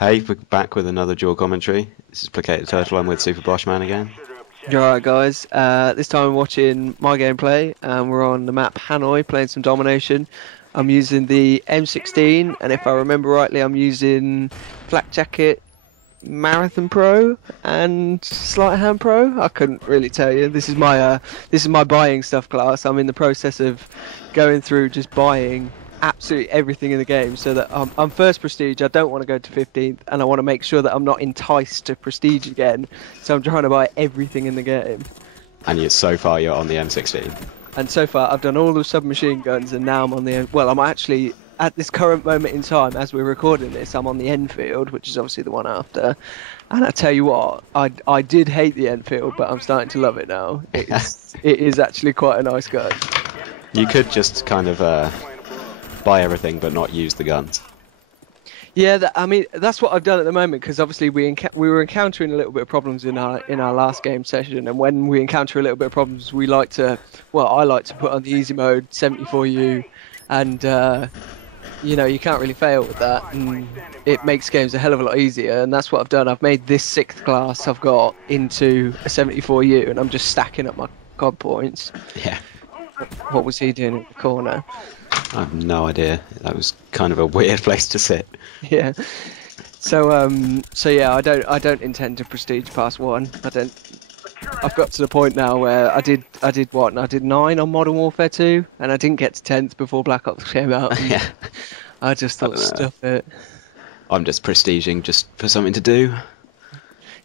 Hey, we're back with another dual commentary. This is PlacatedTurtle. I'm with Superboshman again. You're right, guys. This time I'm watching my gameplay, and we're on the map Hanoi playing some Domination. I'm using the M16, and if I remember rightly, I'm using Flak Jacket Marathon Pro and Sleight of Hand Pro. I couldn't really tell you. This is my buying stuff class. I'm in the process of going through just buying absolutely everything in the game, so that I'm first prestige. I don't want to go to 15th, and I want to make sure that I'm not enticed to prestige again. So I'm trying to buy everything in the game. And so far you're on the M16. And so far I've done all the submachine guns, and now I'm on the well. I'm actually at this current moment in time, as we're recording this, I'm on the Enfield, which is obviously the one after. And I tell you what, I did hate the Enfield, but I'm starting to love it now. It is actually quite a nice gun. You could just kind of buy everything but not use the guns. Yeah, I mean that's what I've done at the moment, because obviously we were encountering a little bit of problems in our last game session, and when we encounter a little bit of problems, I like to put on the easy mode 74U, and you know, you can't really fail with that, and it makes games a hell of a lot easier, and that's what I've done. I've made this 6th class I've got into a 74U, and I'm just stacking up my COD points. Yeah. What was he doing in the corner? I have no idea. That was kind of a weird place to sit. Yeah. So yeah, I don't intend to prestige past 1. I've got to the point now where I did what? I did 9 on Modern Warfare 2, and I didn't get to 10th before Black Ops came out. Yeah. I just thought, stuff it. I'm just prestiging just for something to do.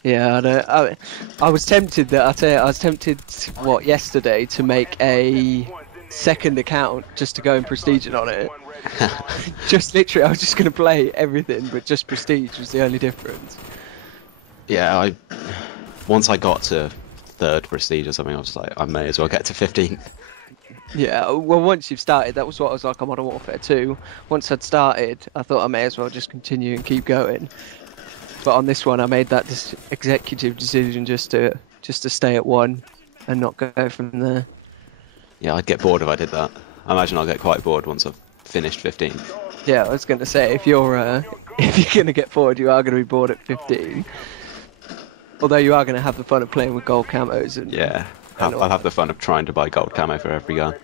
Yeah, I know. I was tempted yesterday to make a 2nd account just to go and prestige it on it. Just literally, I was just going to play everything, but just prestige was the only difference. Yeah, once I got to 3rd prestige or something, I was like, I may as well get to 15th. Yeah, well, once you've started, that was what I was like on Modern Warfare 2. Once I'd started, I thought I may as well just continue and keep going. But on this one, I made that executive decision just to stay at 1 and not go from there. Yeah, I'd get bored if I did that. I imagine I'll get quite bored once I've finished 15th. Yeah, I was going to say, if you're going to get bored, you are going to be bored at 15. Although you are going to have the fun of playing with gold camos. And, yeah, I'll have the fun of trying to buy gold camo for every gun.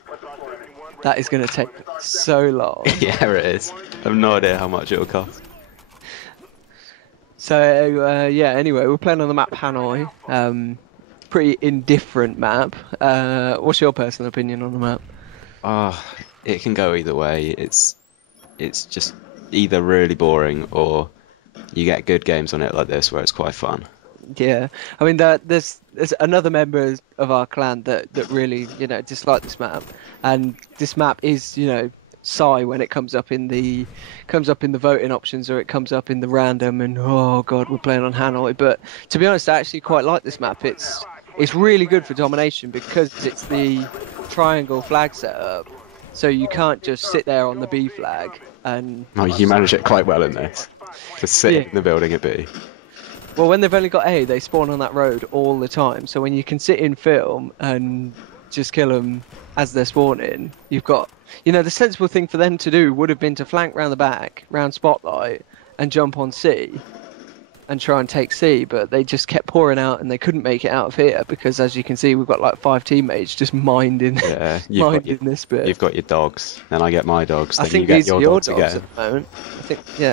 That is going to take so long. Yeah, it is. I have no idea how much it'll cost. So, yeah, anyway, we're playing on the map Hanoi. Pretty indifferent map. What's your personal opinion on the map? It can go either way. It's just either really boring or you get good games on it like this where it's quite fun. Yeah, I mean there's another member of our clan that really, you know, dislike this map, and this map is, you know, sigh when it comes up in the voting options, or it comes up in the random, and oh god, we're playing on Hanoi. But to be honest, I actually quite like this map. It's really good for Domination because it's the triangle flag setup, so you can't just sit there on the B flag and... Oh, you manage it quite well in this. Just sit in the building at B. Well, when they've only got A, they spawn on that road all the time, so when you can sit in film and just kill them as they're spawning, you've got... You know, the sensible thing for them to do would have been to flank round the back, round Spotlight, and jump on C, and try and take C, but they just kept pouring out, and they couldn't make it out of here, because as you can see, we've got like 5 teammates just minding, this bit. You've got your dogs, then I get my dogs, then I think you get these your are your dogs dogs again. at the moment.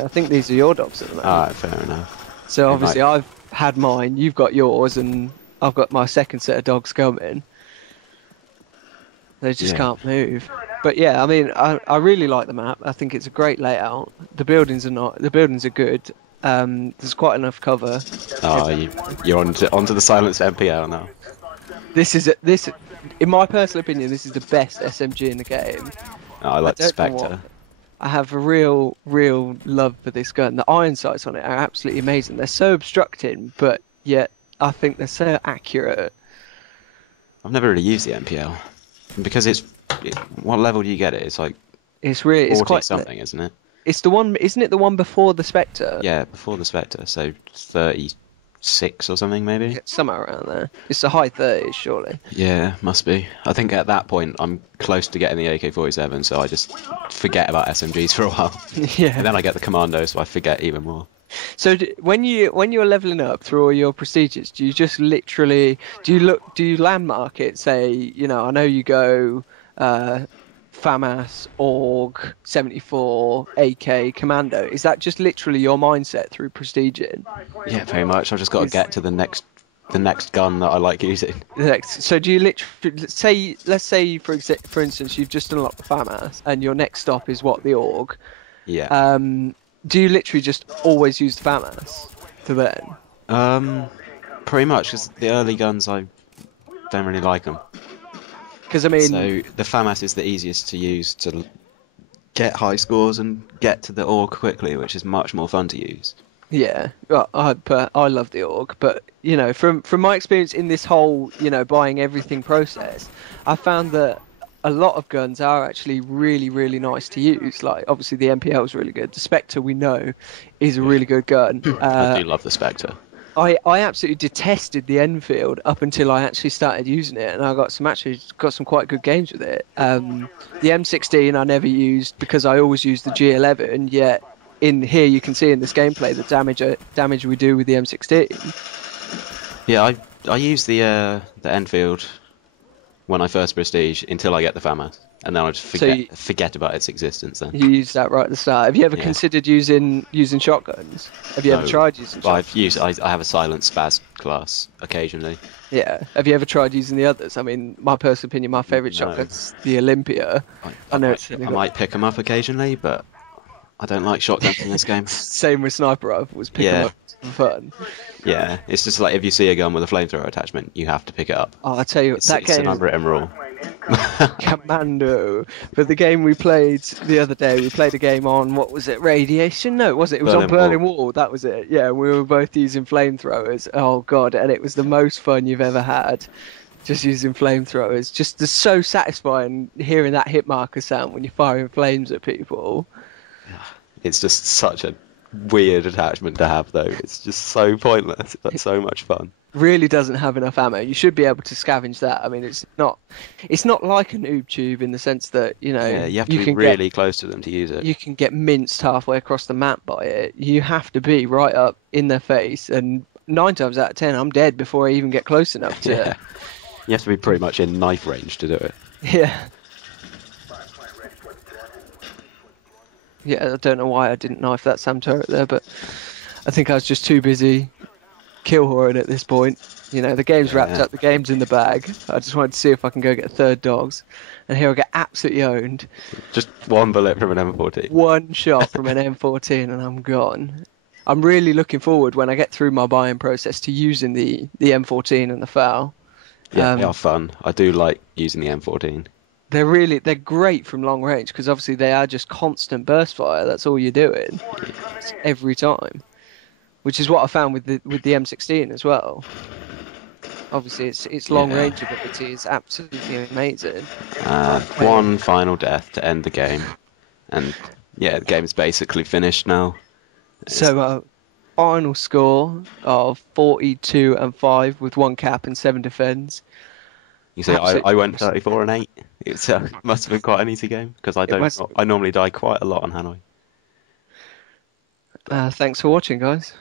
I think these are your dogs at the moment. Alright, fair enough. So obviously I've had mine, you've got yours, and I've got my 2nd set of dogs coming. They just can't move. But yeah, I mean, I really like the map. I think it's a great layout. The buildings are good. There's quite enough cover. Oh, you're onto the silenced MPL now. This, in my personal opinion, this is the best SMG in the game. Oh, I like the Spectre. I have a real love for this gun. The iron sights on it are absolutely amazing. They're so obstructing, but yet I think they're so accurate. I've never really used the MPL because what level do you get it? It's like it's 40 quite something, isn't it? It's the one, isn't it? The one before the Spectre? Yeah, before the Spectre, so 36 or something maybe. Yeah, somewhere around there. It's the high 30s, surely. Yeah, must be. I think at that point I'm close to getting the AK-47, so I just forget about SMGs for a while. Yeah. And then I get the Commando, so I forget even more. So when you're leveling up through all your procedures, do you just literally do you landmark it? Say, I know you go FAMAS, AUG, 74, AK, Commando. Is that just literally your mindset through prestiging? Yeah, very much. I've just got to Is get to the next gun that I like using. so do you literally say, let's say for instance, you've just unlocked the FAMAS and your next stop is what, the AUG? Yeah. Do you literally just always use the FAMAS to then? Pretty much, because the early guns I don't really like them. Because I mean, So the FAMAS is the easiest to use to get high scores and get to the AUG quickly, which is much more fun to use. yeah, well, I love the AUG, but from my experience in this whole buying everything process, I found that a lot of guns are actually really, really nice to use. Like, obviously, the MPL is really good. The Spectre, we know, is a really good gun. I do love the Spectre. I absolutely detested the Enfield up until I actually started using it, and I got some quite good games with it. The M16 I never used because I always used the G11. Yet in here you can see in this gameplay the damage we do with the M16. Yeah, I use the Enfield when I first prestige until I get the FAMAS, and then I just forget about its existence. Then you use that right at the start. Have you ever considered using shotguns? Have you ever tried using shotguns? I have a silent spaz class occasionally. Yeah. Have you ever tried using the others? I mean, my personal opinion, my favourite shotgun's the Olympia. I might pick them up occasionally, but I don't like shotguns in this game. Same with sniper rifles. Pick them up for fun. Yeah, it's just like if you see a gun with a flamethrower attachment, you have to pick it up. Oh, I tell you, that game. It's an unwritten rule. Commando. But the game we played the other day, we played a game on, what was it, Radiation? No, it wasn't. It was on Berlin Wall. That was it. Yeah, we were both using flamethrowers. Oh, God. And it was the most fun you've ever had. Just using flamethrowers. Just so satisfying hearing that hit marker sound when you're firing flames at people. It's just such a weird attachment to have, though. It's just so pointless. It's so much fun. Really doesn't have enough ammo. You should be able to scavenge that. I mean, it's not like a noob tube in the sense that you have to be really close to them to use it. You can get minced halfway across the map by it. You have to be right up in their face, and 9 times out of 10, I'm dead before I even get close enough to it. You have to be pretty much in knife range to do it. Yeah. Yeah, I don't know why I didn't knife that SAM turret there, but I think I was just too busy kill whoring at this point. The game's wrapped up, the game's in the bag. I just wanted to see if I can go get third dogs. And here I get absolutely owned. Just one bullet from an M14. One shot from an M14 and I'm gone. I'm really looking forward when I get through my buying process to using the M14 and the FAL. Yeah, they are fun. I do like using the M14. They're great from long range because obviously they are just constant burst fire. That's all you're doing every time, which is what I found with the M16 as well. Obviously, its long range ability is absolutely amazing. One final death to end the game, and the game is basically finished now. So final score of 42-5 with 1 cap and 7 defends. You say I went 34-8. It must have been quite an easy game because I normally die quite a lot on Hanoi. Thanks for watching, guys.